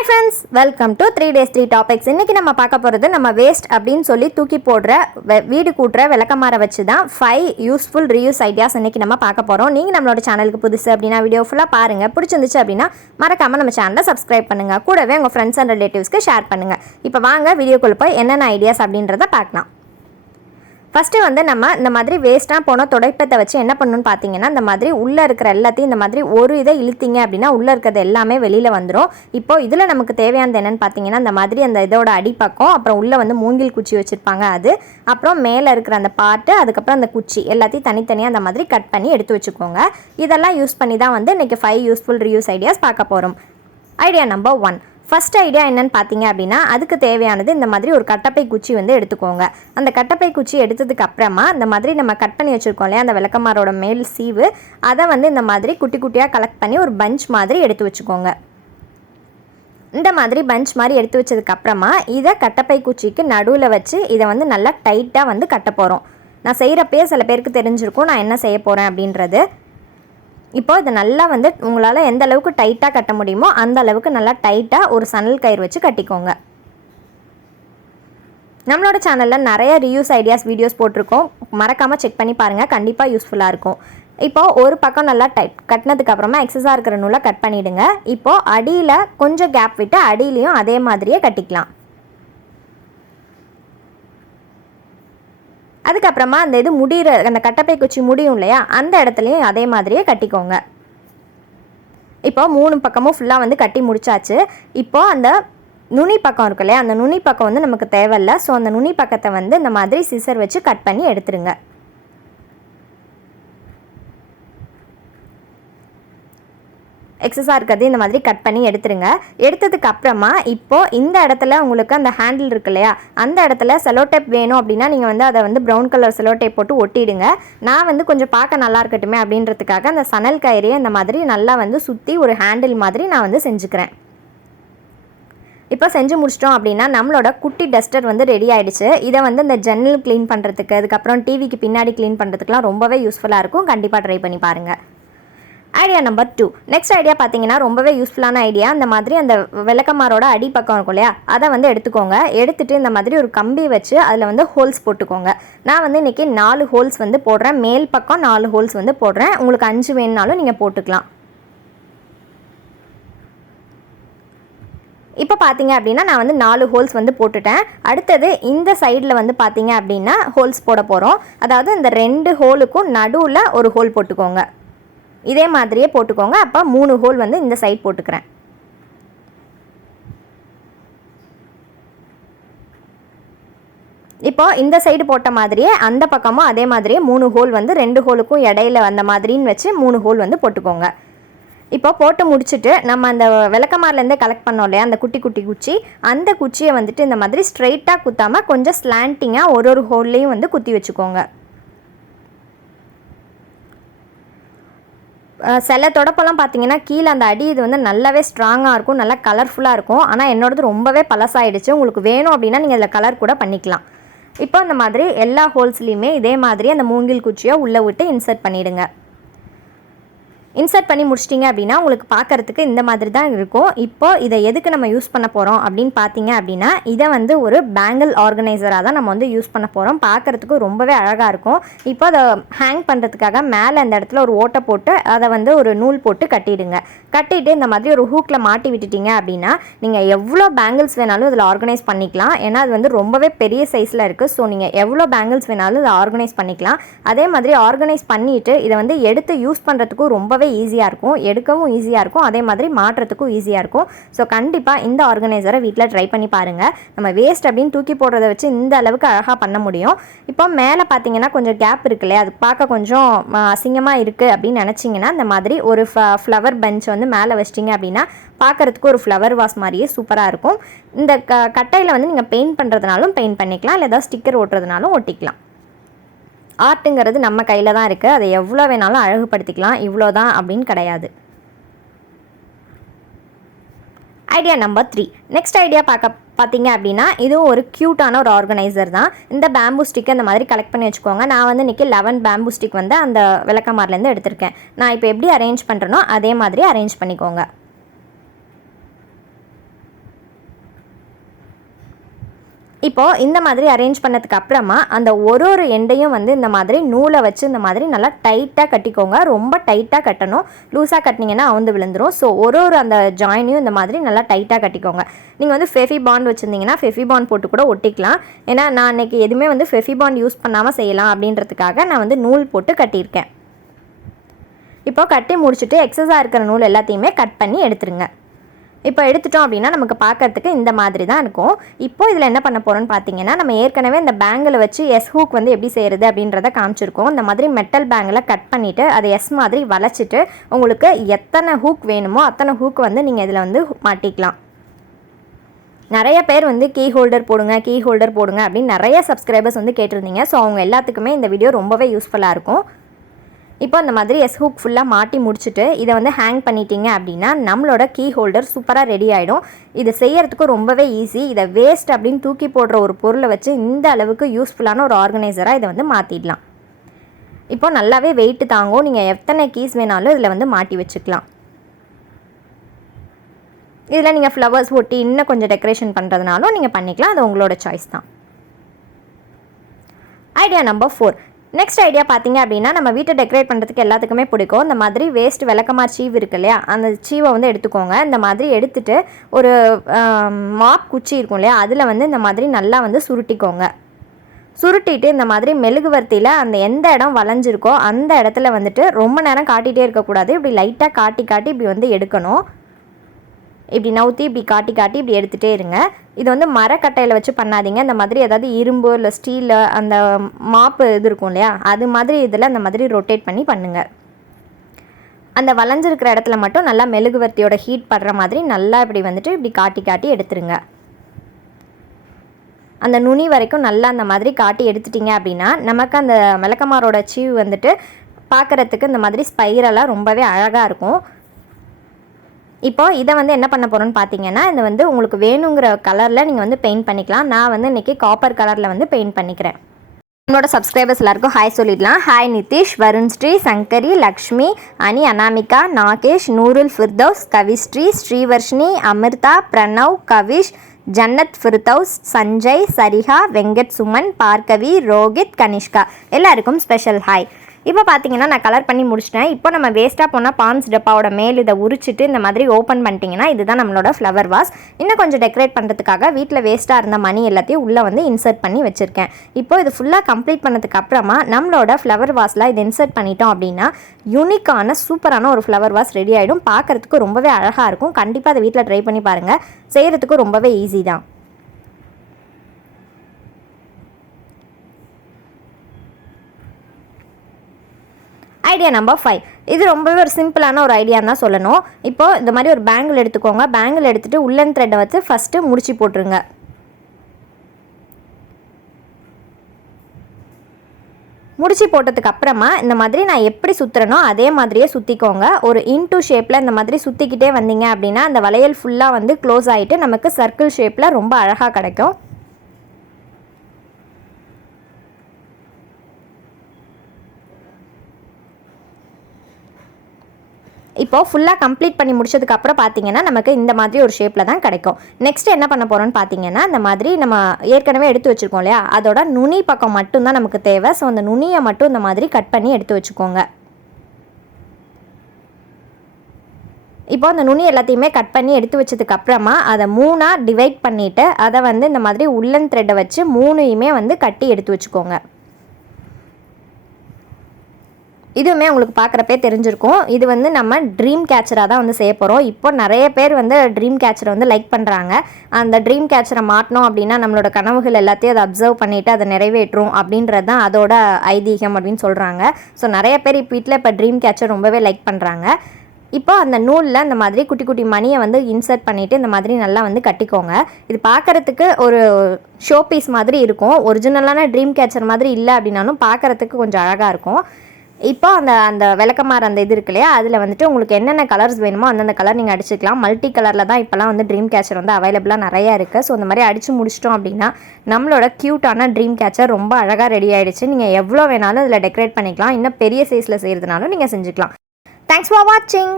Hi friends, welcome to 3 days 3 topics. இன்னைக்கு நம்ம பார்க்க போறது நம்ம வேஸ்ட் அப்படினு சொல்லி தூக்கி போடுற வீடு கூட்ற விளக்கமார வச்சு தான் 5 யூஸ்ஃபுல் ரீயூஸ் ஐடியாஸ் இன்னைக்கு நம்ம பார்க்க போறோம். நீங்க நம்மளோட சேனலுக்கு புதுசு அப்படினா வீடியோ ஃபுல்லா பாருங்க. பிடிச்சிருந்துச்சு அப்படினா மறக்காம நம்ம சேனலை சப்ஸ்கிரைப் பண்ணுங்க. கூடவே உங்க ஃப்ரெண்ட்ஸ் அண்ட் ரிலேட்டிவ்ஸ்க்கு ஷேர் பண்ணுங்க. இப்போ வாங்க வீடியோக்குள்ள போய் என்னென்ன ஐடியாஸ் அப்படின்றத பார்க்கலாம். ஃபஸ்ட்டு வந்து நம்ம இந்த மாதிரி வேஸ்ட்டாக போன துடைப்பத்தை வச்சு என்ன பண்ணணும்னு பார்த்தீங்கன்னா, இந்த மாதிரி உள்ளே இருக்கிற எல்லாத்தையும் இந்த மாதிரி ஒரு இதை இழுத்தீங்க அப்படின்னா உள்ளே இருக்கிறது எல்லாமே வெளியில் வந்துடும். இப்போது இதில் நமக்கு தேவையானது என்னென்னு பார்த்தீங்கன்னா, இந்த மாதிரி அந்த இதோட அடிப்பக்கம், அப்புறம் உள்ளே வந்து மூங்கில் குச்சி வச்சுருப்பாங்க அது, அப்புறம் மேலே இருக்கிற அந்த பாட்டு, அதுக்கப்புறம் அந்த குச்சி எல்லாத்தையும் தனித்தனியாக அந்த மாதிரி கட் பண்ணி எடுத்து வச்சுக்கோங்க. இதெல்லாம் யூஸ் பண்ணி தான் வந்து இன்றைக்கி 5 யூஸ்ஃபுல் ரீயூஸ் ஐடியாஸ் பார்க்க போகிறோம். Idea number 1. ஃபஸ்ட் ஐடியா என்னென்னு பார்த்தீங்க அப்படின்னா, அதுக்கு தேவையானது இந்த மாதிரி ஒரு கட்டப்பை குச்சி வந்து எடுத்துக்கோங்க. அந்த கட்டப்பை குச்சி எடுத்ததுக்கு அப்புறமா இந்த மாதிரி நம்ம கட் பண்ணி வச்சுருக்கோம் இல்லையா அந்த விளக்கமாரோட மேல் சீவு, அதை வந்து இந்த மாதிரி குட்டி குட்டியாக கலெக்ட் பண்ணி ஒரு பஞ்ச் மாதிரி எடுத்து வச்சுக்கோங்க. இந்த மாதிரி பஞ்ச் மாதிரி எடுத்து வச்சதுக்கப்புறமா இதை கட்டப்பை குச்சிக்கு நடுவில் வச்சு இதை வந்து நல்லா டைட்டாக வந்து கட்ட போகிறோம். நான் செய்கிறப்பே சில பேருக்கு தெரிஞ்சிருக்கும் நான் என்ன செய்ய போகிறேன் அப்படின்றது. இப்போ இதை நல்லா வந்து உங்களால் எந்த அளவுக்கு டைட்டாக கட்ட முடியுமோ அந்த அளவுக்கு நல்லா டைட்டாக ஒரு சணல் கயிறு வச்சு கட்டிக்கோங்க. நம்மளோட சேனலில் நிறைய ரீயூஸ் ஐடியாஸ் வீடியோஸ் போட்டிருக்கோம், மறக்காமல் செக் பண்ணி பாருங்கள், கண்டிப்பாக யூஸ்ஃபுல்லாக இருக்கும். இப்போது ஒரு பக்கம் நல்லா கட்டினதுக்கு அப்புறமா எக்ஸஸாக இருக்கிற நூலை கட் பண்ணிவிடுங்க. இப்போது அடியில் கொஞ்சம் கேப் விட்டு அடியிலையும் அதே மாதிரியே கட்டிக்கலாம். அதுக்கப்புறமா அந்த இது முடிகிற அந்த கட்டப்பை குச்சி முடியும் இல்லையா அந்த இடத்துலையும் அதே மாதிரியே கட்டிக்கோங்க. இப்போ 3 பக்கமும் ஃபுல்லாக வந்து கட்டி முடிச்சாச்சு. இப்போது அந்த நுனி பக்கம் இருக்கு இல்லையா அந்த நுனி பக்கம் வந்து நமக்கு தேவையில்லை. ஸோ அந்த நுனி பக்கத்தை வந்து இந்த மாதிரி சிசர் வச்சு கட் பண்ணி எடுத்துருங்க. எக்ஸஸாக இருக்கிறது இந்த மாதிரி கட் பண்ணி எடுத்துருங்க. எடுத்ததுக்கு அப்புறமா இப்போது இந்த இடத்துல உங்களுக்கு அந்த ஹேண்டில் இருக்கு இல்லையா அந்த இடத்துல செலோடேப் வேணும் அப்படின்னா நீங்கள் வந்து அதை வந்து ப்ரௌன் கலர் செலோடேப் போட்டு ஒட்டிடுங்க. நான் வந்து கொஞ்சம் பார்க்க நல்லா இருக்கட்டுமே அப்படின்றதுக்காக அந்த சணல் கயிறையை இந்த மாதிரி நல்லா வந்து சுற்றி ஒரு ஹேண்டில் மாதிரி நான் வந்து செஞ்சுக்கிறேன். இப்போ செஞ்சு முடிச்சிட்டோம் அப்படின்னா நம்மளோட குட்டி டஸ்டர் வந்து ரெடி ஆகிடுச்சு. இதை வந்து இந்த ஜன்னல் க்ளீன் பண்ணுறதுக்கு அதுக்கப்புறம் டிவிக்கு பின்னாடி க்ளீன் பண்ணுறதுக்குலாம் ரொம்பவே யூஸ்ஃபுல்லாக இருக்கும். கண்டிப்பாக ட்ரை பண்ணி பாருங்கள். Idea number 2. நெக்ஸ்ட் ஐடியா பார்த்தீங்கன்னா ரொம்பவே யூஸ்ஃபுல்லான ஐடியா. இந்த மாதிரி அந்த விளக்கமாரோட அடிப்பக்கம் இருக்கும் இல்லையா அதை வந்து எடுத்துக்கோங்க. எடுத்துகிட்டு இந்த மாதிரி ஒரு கம்பி வச்சு அதில் வந்து ஹோல்ஸ் போட்டுக்கோங்க. நான் வந்து இன்றைக்கி 4 ஹோல்ஸ் வந்து போடுறேன். மேல் பக்கம் 4 ஹோல்ஸ் வந்து போடுறேன். உங்களுக்கு 5 வேணுனாலும் நீங்கள் போட்டுக்கலாம். இப்போ பார்த்தீங்க அப்படின்னா நான் வந்து 4 ஹோல்ஸ் வந்து போட்டுட்டேன். அடுத்தது இந்த சைடில் வந்து பார்த்தீங்க அப்படின்னா ஹோல்ஸ் போட போகிறோம். அதாவது இந்த 2 ஹோலுக்கும் நடுவில் ஒரு ஹோல் போட்டுக்கோங்க. இதே மாதிரியே போட்டுக்கோங்க. அப்போ 3 ஹோல் வந்து இந்த சைட் போட்டுக்கிறேன். இப்போ இந்த சைடு போட்ட மாதிரியே அந்த பக்கமும் அதே மாதிரியே 3 ஹோல் வந்து 2 ஹோலுக்கும் இடையில வந்த மாதிரின்னு வச்சு 3 ஹோல் வந்து போட்டுக்கோங்க. இப்போ போட்டு முடிச்சுட்டு நம்ம அந்த விளக்கமாரிலேருந்தே கலெக்ட் பண்ணோம் இல்லையா அந்த குட்டி குட்டி குச்சி, அந்த குச்சியை வந்துட்டு இந்த மாதிரி ஸ்ட்ரெயிட்டாக குத்தாமல் கொஞ்சம் ஸ்லாண்டிங்காக ஒரு ஹோல்லையும் வந்து குத்தி வச்சுக்கோங்க. சில தொடப்பெல்லாம் பார்த்தீங்கன்னா கீழே அந்த அடி இது வந்து நல்லாவே ஸ்ட்ராங்காக இருக்கும், நல்லா கலர்ஃபுல்லாக இருக்கும். ஆனால் என்னோடது ரொம்பவே பழசாயிடுச்சு. உங்களுக்கு வேணும் அப்படின்னா நீங்கள் அதில் கலர் கூட பண்ணிக்கலாம். இப்போ அந்த மாதிரி எல்லா ஹோல்ஸ்லேயுமே இதே மாதிரி அந்த மூங்கில் குச்சியை உள்ளே விட்டு இன்சர்ட் பண்ணிவிடுங்க. இன்சர்ட் பண்ணி முடிச்சிட்டிங்க அப்படின்னா உங்களுக்கு பார்க்குறதுக்கு இந்த மாதிரி தான் இருக்கும். இப்போது இதை எதுக்கு நம்ம யூஸ் பண்ண போகிறோம் அப்படின்னு பார்த்தீங்க அப்படின்னா இதை வந்து ஒரு பேங்கிள் ஆர்கனைசராக தான் நம்ம வந்து யூஸ் பண்ண போகிறோம். பார்க்குறதுக்கு ரொம்பவே அழகாக இருக்கும். இப்போ அதை ஹேங் பண்ணுறதுக்காக மேலே அந்த இடத்துல ஒரு ஓட்டை போட்டு அதை வந்து ஒரு நூல் போட்டு கட்டிடுங்க. கட்டிட்டு இந்த மாதிரி ஒரு ஹூக்கில் மாட்டி விட்டுட்டிங்க அப்படின்னா நீங்கள் எவ்வளோ பேங்கிள்ஸ் வேணாலும் இதில் ஆர்கனைஸ் பண்ணிக்கலாம். ஏன்னா அது வந்து ரொம்பவே பெரிய சைஸில் இருக்குது. ஸோ நீங்கள் எவ்வளோ பேங்கிள்ஸ் வேணாலும் இதை ஆர்கனைஸ் பண்ணிக்கலாம். அதே மாதிரி ஆர்கனைஸ் பண்ணிவிட்டு இதை வந்து எடுத்து யூஸ் பண்ணுறதுக்கும் ரொம்ப ஈஸியாக இருக்கும், எடுக்கவும் ஈஸியாக இருக்கும், அதே மாதிரி மாற்றுறதுக்கும் ஈஸியாக இருக்கும். ஸோ கண்டிப்பாக இந்த ஆர்கனைசரை வீட்டில் ட்ரை பண்ணி பாருங்கள். நம்ம வேஸ்ட் அப்படின்னு தூக்கி போடுறத வச்சு இந்த அளவுக்கு அழகாக பண்ண முடியும். இப்போ மேலே பார்த்தீங்கன்னா கொஞ்சம் கேப் இருக்கு இல்லையா அது பார்க்க கொஞ்சம் அசிங்கமாக இருக்குது அப்படின்னு நினச்சிங்கன்னா இந்த மாதிரி ஒரு ஃப்ளவர் பெஞ்ச் வந்து மேலே வச்சிட்டிங்க அப்படின்னா பார்க்குறதுக்கு ஒரு ஃப்ளவர் வாஸ் மாதிரியே சூப்பராக இருக்கும். இந்த கட்டையில் வந்து நீங்கள் பெயிண்ட் பண்ணுறதுனாலும் பெயிண்ட் பண்ணிக்கலாம், இல்லை ஏதாவது ஸ்டிக்கர் ஓட்டுறதுனாலும் ஒட்டிக்கலாம். ஆர்ட்டுங்கிறது நம்ம கையில் தான் இருக்குது. அதை எவ்வளோ வேணாலும் அழகுபடுத்திக்கலாம், இவ்வளோ தான் அப்படின்னு கிடையாது. Idea number 3. நெக்ஸ்ட் ஐடியா பார்த்தீங்க அப்படின்னா இதுவும் ஒரு க்யூட்டான ஒரு ஆர்கனைசர் தான். இந்த பேம்பூ ஸ்டிக்கை இந்த மாதிரி கலெக்ட் பண்ணி வச்சுக்கோங்க. நான் வந்து இன்றைக்கி 11 பேம்பூ ஸ்டிக் வந்து அந்த விளக்கமாரிலேருந்து எடுத்திருக்கேன். நான் இப்போ எப்படி அரேஞ்ச் பண்ணுறேனோ அதே மாதிரி அரேஞ்ச் பண்ணிக்கோங்க. இப்போது இந்த மாதிரி அரேஞ்ச் பண்ணதுக்கு அப்புறமா அந்த ஒரு எண்டையும் வந்து இந்த மாதிரி நூலை வச்சு இந்த மாதிரி நல்லா டைட்டாக கட்டிக்கோங்க. ரொம்ப டைட்டாக கட்டணும். லூஸாக கட்டினீங்கன்னா அவுந்து விழுந்துடும். ஸோ ஒரு அந்த ஜாயினையும் இந்த மாதிரி நல்லா டைட்டாக கட்டிக்கோங்க. நீங்கள் வந்து ஃபெஃபி பாண்ட் வச்சுருந்தீங்கன்னா ஃபெஃபி பாண்ட் போட்டு கூட ஒட்டிக்கலாம். ஏன்னா நான் அன்றைக்கி எதுவுமே வந்து ஃபெஃபி பாண்ட் யூஸ் பண்ணாமல் செய்யலாம் அப்படின்றதுக்காக நான் வந்து நூல் போட்டு கட்டியிருக்கேன். இப்போ கட்டி முடிச்சுட்டு எக்ஸஸாக இருக்கிற நூல் எல்லாத்தையுமே கட் பண்ணி எடுத்துருங்க. இப்போ எடுத்துட்டோம் அப்படின்னா நமக்கு பார்க்கறதுக்கு இந்த மாதிரி தான் இருக்கும். இப்போ இதில் என்ன பண்ண போகிறோன்னு பார்த்தீங்கன்னா, நம்ம ஏற்கனவே இந்த பேங்கில் வச்சு எஸ் ஹூக் வந்து எப்படி செய்கிறது அப்படின்றத காமிச்சிருக்கோம். இந்த மாதிரி மெட்டல் பேங்கில் கட் பண்ணிவிட்டு அதை எஸ் மாதிரி வளைச்சிட்டு உங்களுக்கு எத்தனை ஹூக் வேணுமோ அத்தனை ஹூக் வந்து நீங்கள் இதில் வந்து மாட்டிக்கலாம். நிறைய பேர் வந்து கீ ஹோல்டர் போடுங்க அப்படின்னு நிறைய சப்ஸ்கிரைபர்ஸ் வந்து கேட்டிருந்தீங்க. ஸோ அவங்க எல்லாத்துக்குமே இந்த வீடியோ ரொம்பவே யூஸ்ஃபுல்லாக இருக்கும். இப்போ இந்த மாதிரி எஸ் ஹூக் ஃபுல்லாக மாட்டி முடிச்சுட்டு இதை வந்து ஹேங் பண்ணிட்டீங்க அப்படின்னா நம்மளோட கீ ஹோல்டர் சூப்பராக ரெடி ஆகிடும். இது செய்யறதுக்கு ரொம்பவே ஈஸி. இதை வேஸ்ட் அப்படின்னு தூக்கி போடுற ஒரு பொருளை வச்சு இந்த அளவுக்கு யூஸ்ஃபுல்லான ஒரு ஆர்கனைசராக இதை வந்து மாற்றிடலாம். இப்போ நல்லாவே வெயிட்டு தாங்கும். நீங்கள் எத்தனை கீஸ் வேணாலும் இதில் வந்து மாட்டி வச்சுக்கலாம். இதில் நீங்கள் ஃப்ளவர்ஸ் ஒட்டி இன்னும் கொஞ்சம் டெக்கரேஷன் பண்ணுறதுனாலும் நீங்கள் பண்ணிக்கலாம். அது உங்களோட சாய்ஸ் தான். Idea number 4. நெக்ஸ்ட் ஐடியா பார்த்தீங்க அப்படின்னா, நம்ம வீட்டை டெக்கரேட் பண்ணுறதுக்கு எல்லாத்துக்குமே பிடிக்கும். இந்த மாதிரி வேஸ்ட் விளக்கமார் சீவ் இருக்கு இல்லையா, அந்த சீவை வந்து எடுத்துக்கோங்க. இந்த மாதிரி எடுத்துகிட்டு ஒரு மாப் குச்சி இருக்கும் இல்லையா, அதில் வந்து இந்த மாதிரி நல்லா வந்து சுருட்டிக்கோங்க. சுருட்டிட்டு இந்த மாதிரி மெழுகுவர்த்தியில் அந்த எந்த இடம் வளைஞ்சிருக்கோ அந்த இடத்துல வந்துட்டு ரொம்ப நேரம் காட்டிகிட்டே இருக்கக்கூடாது. இப்படி லைட்டாக காட்டி இப்படி வந்து எடுக்கணும். இப்படி நவுத்தி இப்படி காட்டி இப்படி எடுத்துகிட்டே இருங்க. இது வந்து மரக்கட்டையில் வச்சு பண்ணாதீங்க. இந்த மாதிரி ஏதாவது இரும்பு இல்லை ஸ்டீலு அந்த மாப்பு இது இருக்கும் இல்லையா, அது மாதிரி இதில் அந்த மாதிரி ரொட்டேட் பண்ணி பண்ணுங்கள். அந்த வளைஞ்சிருக்கிற இடத்துல மட்டும் நல்லா மெழுகுவர்த்தியோட ஹீட் படுற மாதிரி நல்லா இப்படி வந்துட்டு இப்படி காட்டி எடுத்துருங்க. அந்த நுனி வரைக்கும் நல்லா அந்த மாதிரி காட்டி எடுத்துட்டிங்க அப்படின்னா நமக்கு அந்த விளக்கமாரோட சீவ் வந்துட்டு பார்க்குறதுக்கு இந்த மாதிரி ஸ்பைரலாக ரொம்பவே அழகாக இருக்கும். இப்போ இதை வந்து என்ன பண்ண போகிறோன்னு பார்த்தீங்கன்னா, இது வந்து உங்களுக்கு வேணுங்கிற கலரில் நீங்கள் வந்து பெயிண்ட் பண்ணிக்கலாம். நான் வந்து இன்றைக்கி காப்பர் கலரில் வந்து பெயிண்ட் பண்ணிக்கிறேன். நம்மளோட சப்ஸ்கிரைபர்ஸ் எல்லாருக்கும் ஹாய் சொல்லிடலாம். ஹாய் நிதிஷ், வருண் ஸ்ரீ, சங்கரி, லக்ஷ்மி, அனி, அனாமிகா, நாகேஷ், நூருல் ஃபிர்தௌஸ், கவிஸ்ரீ, ஸ்ரீவர்ஷினி, அமிர்தா, பிரணவ், கவிஷ், ஜன்னத் ஃபிர்தௌஸ், சஞ்சய், சரிஹா, வெங்கட் சுமன், பார்கவி, ரோஹித், கனிஷ்கா எல்லாருக்கும் ஸ்பெஷல் ஹாய். இப்போ பார்த்தீங்கன்னா நான் கலர் பண்ணி முடிச்சிட்டேன். இப்போ நம்ம வேஸ்ட்டாக போனால் பான்ஸ் டப்பாவோட மேல் இதை உரிச்சிட்டு இந்த மாதிரி ஓப்பன் பண்ணிட்டீங்கன்னா இதுதான் நம்மளோட ஃப்ளவர் வாஸ். இன்னும் கொஞ்சம் டெக்கரேட் பண்ணுறதுக்காக வீட்டில் வேஸ்ட்டாக இருந்த மணி எல்லாத்தையும் உள்ளே வந்து இன்சர்ட் பண்ணி வச்சுருக்கேன். இப்போ இது ஃபுல்லாக கம்ப்ளீட் பண்ணதுக்கு அப்புறமா நம்மளோட ஃப்ளவர் வாஸில் இதை இன்சர்ட் பண்ணிட்டோம் அப்படின்னா யூனிக்கான சூப்பரான ஒரு ஃப்ளவர் வாஸ் ரெடி ஆகிடும். பார்க்குறதுக்கு ரொம்பவே அழகாக இருக்கும். கண்டிப்பாக அதை வீட்டில் ட்ரை பண்ணி பாருங்கள். செய்கிறதுக்கும் ரொம்பவே ஈஸி தான். Idea number 5. இது ரொம்பவே ஒரு சிம்பிளான ஒரு ஐடியான்னு தான் சொல்லணும். இப்போது இந்த மாதிரி ஒரு பேங்கிள் எடுத்துக்கோங்க. பேங்கிள் எடுத்துகிட்டு உள்ளன் த்ரெட்டை வச்சு ஃபஸ்ட்டு முடிச்சு போட்டுருங்க. முடிச்சு போட்டதுக்கு அப்புறமா இந்த மாதிரி நான் எப்படி சுற்றுறனோ அதே மாதிரியே சுற்றிக்கோங்க. ஒரு இன்டூ ஷேப்பில் இந்த மாதிரி சுற்றிக்கிட்டே வந்தீங்க அப்படின்னா அந்த வளையல் ஃபுல்லாக வந்து க்ளோஸ் ஆகிட்டு நமக்கு சர்க்கிள் ஷேப்பில் ரொம்ப அழகாக கிடைக்கும். இப்போது ஃபுல்லாக கம்ப்ளீட் பண்ணி முடிச்சதுக்கப்புறம் பார்த்தீங்கன்னா நமக்கு இந்த மாதிரி ஒரு ஷேப்பில் தான் கிடைக்கும். நெக்ஸ்ட் என்ன பண்ண போகிறோன்னு பார்த்தீங்கன்னா, இந்த மாதிரி நம்ம ஏற்கனவே எடுத்து வச்சுருக்கோம் இல்லையா, அதோட நுனி பக்கம் மட்டும்தான் நமக்கு தேவை. ஸோ அந்த நுனியை மட்டும் இந்த மாதிரி கட் பண்ணி எடுத்து வச்சுக்கோங்க. இப்போ அந்த நுனி எல்லாத்தையுமே கட் பண்ணி எடுத்து வச்சதுக்கப்புறமா அதை 3ஆக டிவைட் பண்ணிவிட்டு அதை வந்து இந்த மாதிரி உள்ளன் த்ரெட்டை வச்சு 3யுமே வந்து கட்டி எடுத்து வச்சுக்கோங்க. இதுவுமே உங்களுக்கு பார்க்குறப்பே தெரிஞ்சிருக்கும். இது வந்து நம்ம ட்ரீம் கேச்சராக தான் வந்து செய்ய போகிறோம். இப்போ நிறைய பேர் வந்து ட்ரீம் கேச்சரை வந்து லைக் பண்ணுறாங்க. அந்த ட்ரீம் கேச்சரை மாட்டினோம் அப்படின்னா நம்மளோட கனவுகள் எல்லாத்தையும் அதை அப்சர்வ் பண்ணிவிட்டு அதை நிறைவேற்றும் அப்படின்றது தான் அதோட ஐதீகம் அப்படின்னு சொல்கிறாங்க. ஸோ நிறைய பேர் இப்போ வீட்டில் இப்போ ட்ரீம் கேச்சர் ரொம்பவே லைக் பண்ணுறாங்க. இப்போ அந்த நூலில் இந்த மாதிரி குட்டி குட்டி மணியை வந்து இன்சர்ட் பண்ணிவிட்டு இந்த மாதிரி நல்லா வந்து கட்டிக்கோங்க. இது பார்க்குறதுக்கு ஒரு ஷோ பீஸ் மாதிரி இருக்கும். ஒரிஜினலான ட்ரீம் கேச்சர் மாதிரி இல்லை அப்படின்னாலும் பார்க்குறதுக்கு கொஞ்சம் அழகாக இருக்கும். இப்போ அந்த விளக்கமாற அந்த இது இருக்கு இல்லையா, அதில் வந்துட்டு உங்களுக்கு என்னென்ன கலர்ஸ் வேணுமோ அந்தந்த கலர் நீங்கள் அடிச்சுக்கலாம். மல்டி கலரில் தான் இப்போலாம் வந்து ட்ரீம் கேச்சர் வந்து அவைலபிளாக நிறையா இருக்குது. ஸோ இந்த மாதிரி அடித்து முடிச்சிட்டோம் அப்படின்னா நம்மளோட க்யூட்டான ட்ரீம் கேச்சர் ரொம்ப அழகாக ரெடி ஆகிடுச்சு. நீங்கள் எவ்வளோ வேணாலும் இதில் டெக்கரேட் பண்ணிக்கலாம். இன்னும் பெரிய சைஸில் செய்கிறதுனாலும் நீங்கள் செஞ்சுக்கலாம். தேங்க்ஸ் ஃபார் வாட்சிங்.